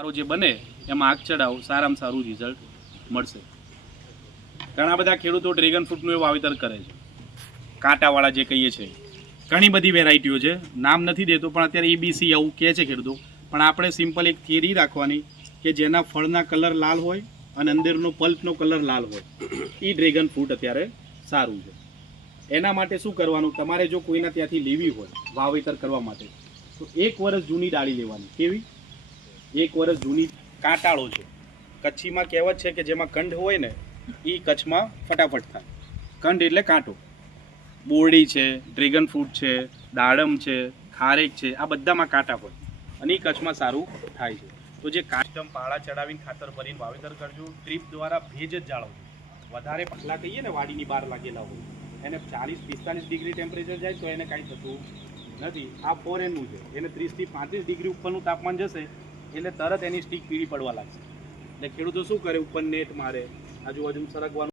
સારો જે બને એમાં આગ ચડાવો, સારામાં સારું રિઝલ્ટ મળશે. ઘણા બધા ખેડૂતો ડ્રેગન ફ્રૂટનું એવું વાવેતર કરે છે, કાંટાવાળા જે કહીએ છીએ. ઘણી બધી વેરાયટીઓ છે, નામ નથી દેતો, પણ અત્યારે એબીસી આવું કહે છે ખેડૂતો. પણ આપણે સિમ્પલ એક થિયરી રાખવાની કે જેના ફળના કલર લાલ હોય અને અંદરનો પલ્પનો કલર લાલ હોય, એ ડ્રેગન ફ્રૂટ અત્યારે સારું છે. એના માટે શું કરવાનું, તમારે જો કોઈના ત્યાંથી લેવી હોય વાવેતર કરવા માટે, તો 1 વર્ષ જૂની ડાળી લેવાની. કેવી? 1 વર્ષ જૂની. કાંટાળો છે, કચ્છીમાં કહેવત છે કે જેમાં કંઠ હોય ને એ કચ્છમાં ફટાફટ થાય. કંઠ એટલે કાંટો. બોરડી છે, ડ્રેગન ફ્રૂટ છે, દાડમ છે, ખારેક છે, આ બધામાં કાંટા હોય અને એ કચ્છમાં સારું થાય છે. તો જે કાચમ પાળા ચડાવીને ખાતર ભરીને વાવેતર કરજો. ડ્રીપ દ્વારા ભેજ જ જાળવજો. વધારે પગલા કહીએ ને વાડીની બહાર લાગેલા હોય એને 40-45 ડિગ્રી ટેમ્પરેચર જાય તો એને કાંઈ થતું નથી. આ ફોરેનનું છે, એને 30 થી 35 ડિગ્રી ઉપરનું તાપમાન જશે એટલે તરત એની સ્ટીક પીળી પડવા લાગશે. એટલે ખેડૂતો શું કરે, ઉપર નેટ મારે, આજુબાજુ સરગવાનું